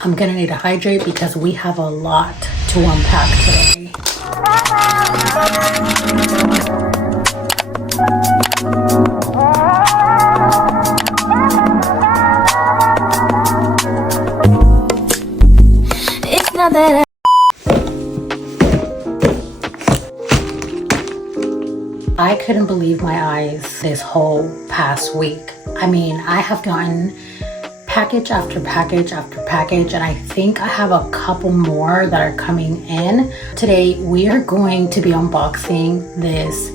I'm gonna need to hydrate because we have a lot to unpack today. It's not that I couldn't believe my eyes this whole past week. I mean, I have gotten package after package after package, and I think I have a couple more that are coming in. Today, we are going to be unboxing this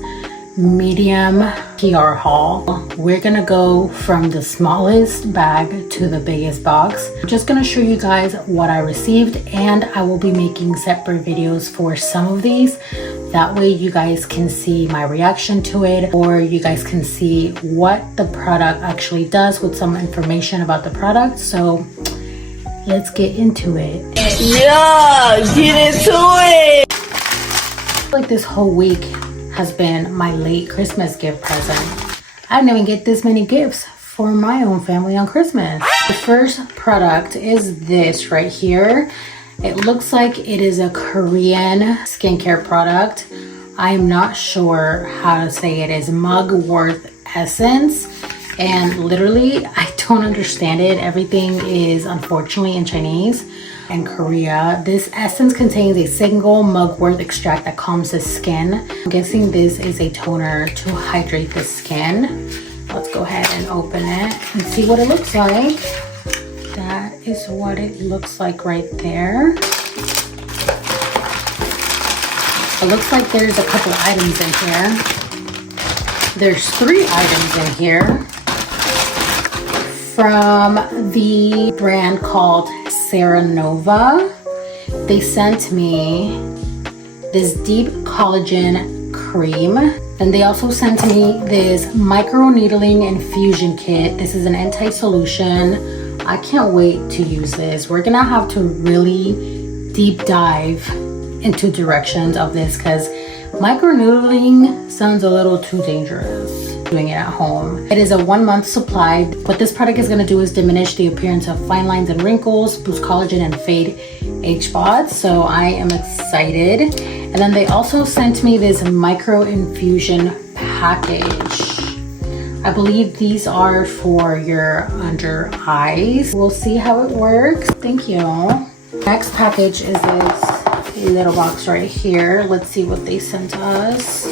medium PR haul. We're gonna go from the smallest bag to the biggest box. I'm just gonna show you guys what I received, and I will be making separate videos for some of these. That way you guys can see my reaction to it, or you guys can see what the product actually does with some information about the product. So let's get into it. Yeah, get into it. Like this whole week has been my late Christmas gift present. I didn't even get this many gifts for my own family on Christmas. The first product is this right here. It looks like it is a Korean skincare product. I'm not sure how to say it. Is Mugwort Essence, and literally I don't understand it. Everything is unfortunately in Chinese and Korea. This essence contains a single mugwort extract that calms the skin. I'm guessing this is a toner to hydrate the skin. Let's go ahead and open it and see what it looks like. That is what it looks like right there. It looks like there's a couple items in here. There's 3 items in here from the brand called Nova. They sent me this deep collagen cream, and they also sent me this micro needling infusion kit. This is an anti-solution. I can't wait to use this. We're gonna have to really deep dive into directions of this because micro needling sounds a little too dangerous doing it at home. It is a 1-month supply. What this product is going to do is diminish the appearance of fine lines and wrinkles, boost collagen, and fade age spots. So I am excited. And then they also sent me this micro infusion package. I believe these are for your under eyes. We'll see how it works. Thank you. Next package is this little box right here. Let's see what they sent us.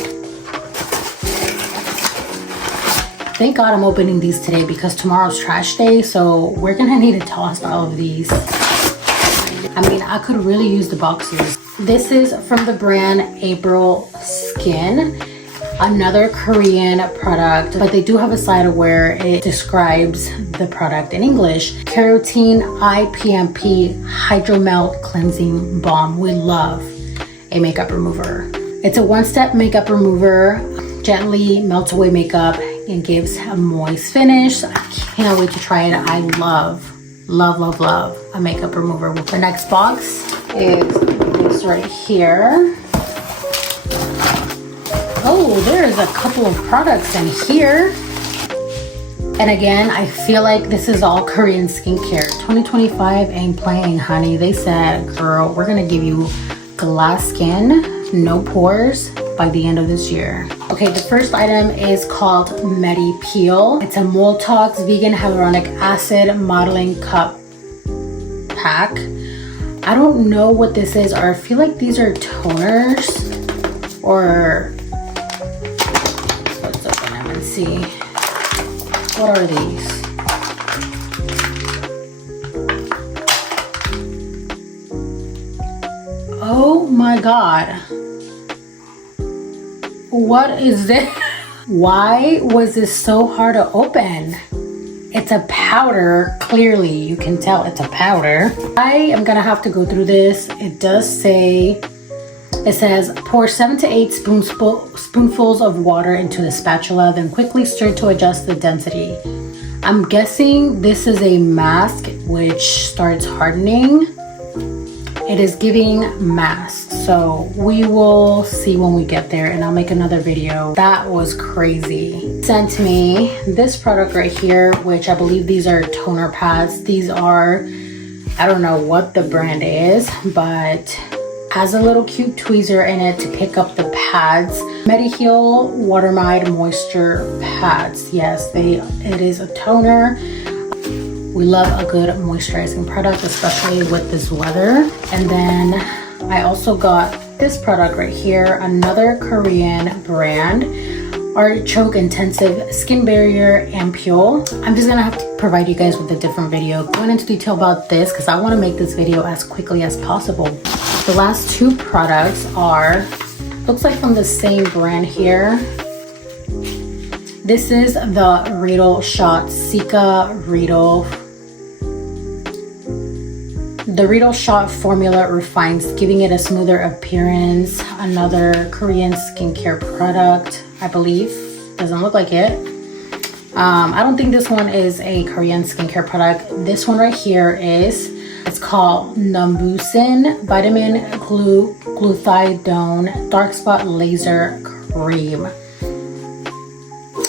Thank God I'm opening these today because tomorrow's trash day, so we're gonna need to toss all of these. I mean, I could really use the boxes. This is from the brand April Skin, another Korean product, but they do have a side where it describes the product in English. Keratin IPMP Hydro Melt Cleansing Balm. We love a makeup remover. It's a 1-step makeup remover, gently melts away makeup and gives a moist finish. I can't wait to try it. I love a makeup remover. The next box is this right here. Oh, there's a couple of products in here. And again, I feel like this is all Korean skincare. 2025 ain't playing, honey. They said, girl, we're gonna give you glass skin, no pores by the end of this year. Okay, the first item is called Medi Peel. It's a Moltox vegan hyaluronic acid modeling cup pack. I don't know what this is, or I feel like these are toners, or let's open them and see. What are these? Oh my God. What is this? Why was this so hard to open? It's a powder. Clearly, you can tell it's a powder. I am gonna have to go through this. It does say, it says, pour 7 to 8 spoonfuls of water into the spatula, then quickly stir to adjust the density. I'm guessing this is a mask which starts hardening. It is giving mask, so we will see when we get there, and I'll make another video. That was crazy. Sent me this product right here, which I believe these are toner pads. These are I don't know what the brand is, but has a little cute tweezer in it to pick up the pads. Mediheal Watermide Moisture Pads. Yes, it is a toner. We love a good moisturizing product, especially with this weather. And then I also got this product right here, another Korean brand, Artichoke Intensive Skin Barrier Ampule. I'm just gonna have to provide you guys with a different video going into detail about this because I want to make this video as quickly as possible. The last two products are, looks like from the same brand here. This is the Riedel Shot Cica Riedel. The Riedel Shot formula refines, giving it a smoother appearance. Another Korean skincare product, I believe. Doesn't look like it. I don't think this one is a Korean skincare product. This one right here is, it's called Nambusin Vitamin Glutathione Dark Spot Laser Cream.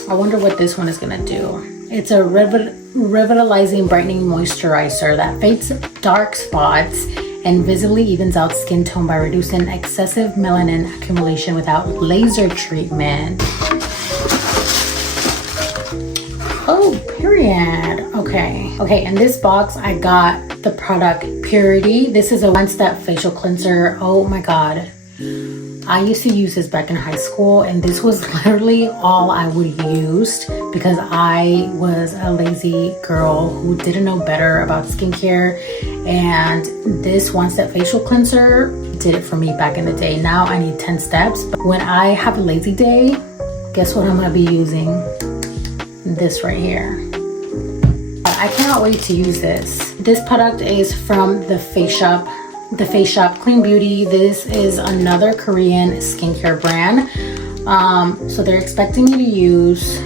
I wonder what this one is gonna do. It's a revitalizing brightening moisturizer that fades dark spots and visibly evens out skin tone by reducing excessive melanin accumulation without laser treatment. Oh, period. Okay, in this box I got the product Purity. This is a one-step facial cleanser. Oh my god. I used to use this back in high school, and this was literally all I would use because I was a lazy girl who didn't know better about skincare, and this one-step facial cleanser did it for me back in the day. Now I need 10 steps, but when I have a lazy day, guess what I'm gonna be using? This right here. I cannot wait to use this. This product is from the Face Shop Clean Beauty. This is another Korean skincare brand. So they're expecting me to use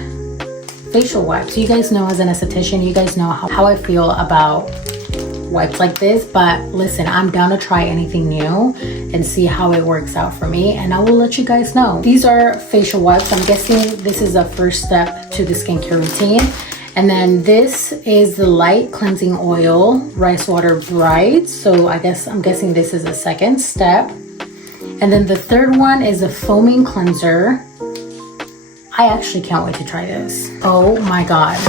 facial wipes. So you guys know, as an esthetician, you guys know how I feel about wipes like this, but listen, I'm down to try anything new and see how it works out for me, and I will let you guys know. These are facial wipes. I'm guessing this is a first step to the skincare routine. And then this is the Light Cleansing Oil Rice Water Bright. So I'm guessing this is the second step. And then the third one is a foaming cleanser. I actually can't wait to try this. Oh my god.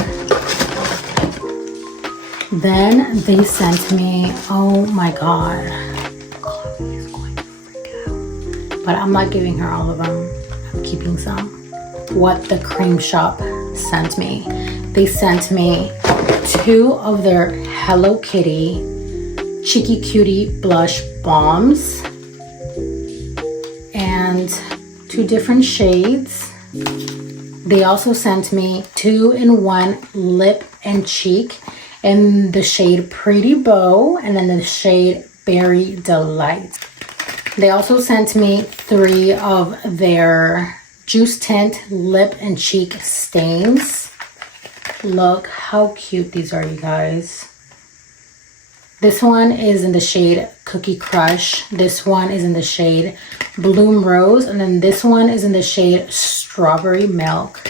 Then they sent me, oh my god. Chloe is going to freak out. But I'm not giving her all of them. I'm keeping some. What the Cream Shop sent me. They sent me 2 of their Hello Kitty Cheeky Cutie Blush Bombs and 2 different shades. They also sent me 2-in-1 lip and cheek in the shade Pretty Bow and then the shade Berry Delight. They also sent me 3 of their Juice Tint lip and cheek stains. Look how cute these are, you guys. This one is in the shade Cookie Crush. This one is in the shade Bloom Rose. And then this one is in the shade Strawberry Milk.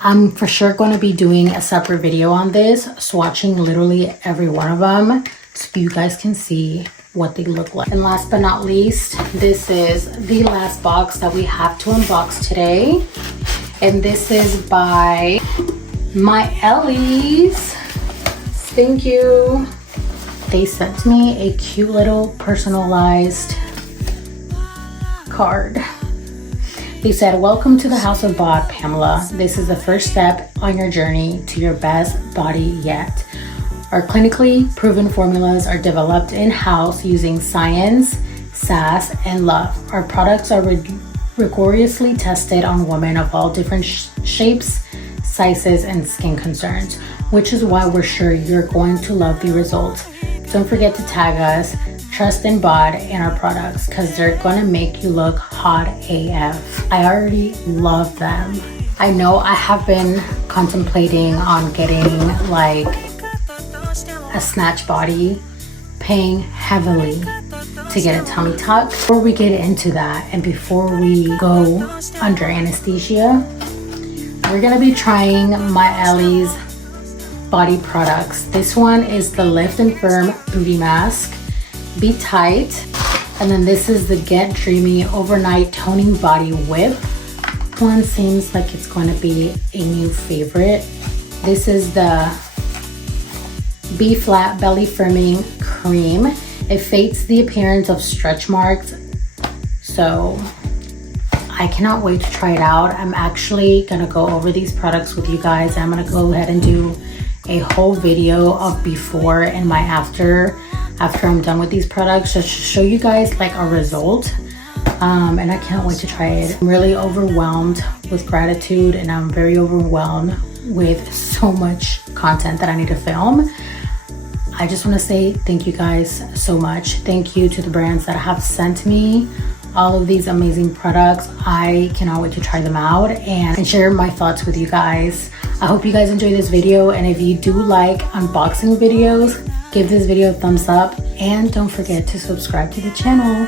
I'm for sure going to be doing a separate video on this, swatching literally every one of them so you guys can see what they look like. And last but not least, this is the last box that we have to unbox today. And this is by My Ellies. Thank you. They sent me a cute little personalized card. They said, "Welcome to the House of Bod, Pamela. This is the first step on your journey to your best body yet. Our clinically proven formulas are developed in-house using science, sass, and love. Our products are rigorously tested on women of all different shapes, sizes, and skin concerns, which is why we're sure you're going to love the results. Don't forget to tag us, Trust in Bod, in our products because they're gonna make you look hot AF. I already love them. I know I have been contemplating on getting like a snatch body, paying heavily to get a tummy tuck. Before we get into that and before we go under anesthesia, we're gonna be trying My Ellie's body products. This one is the Lift and Firm Booty Mask. Be Tight. And then this is the Get Dreamy Overnight Toning Body Whip. One seems like it's going to be a new favorite. This is the Be Flat Belly Firming Cream. It fades the appearance of stretch marks. So I cannot wait to try it out. I'm actually gonna go over these products with you guys. I'm gonna go ahead and do a whole video of before and my after I'm done with these products, just to show you guys like a result. And I can't wait to try it. I'm really overwhelmed with gratitude, and I'm very overwhelmed with so much content that I need to film. I just want to say thank you guys so much. Thank you to the brands that have sent me all of these amazing products. I cannot wait to try them out and share my thoughts with you guys. I hope you guys enjoyed this video, and if you do like unboxing videos, give this video a thumbs up and don't forget to subscribe to the channel.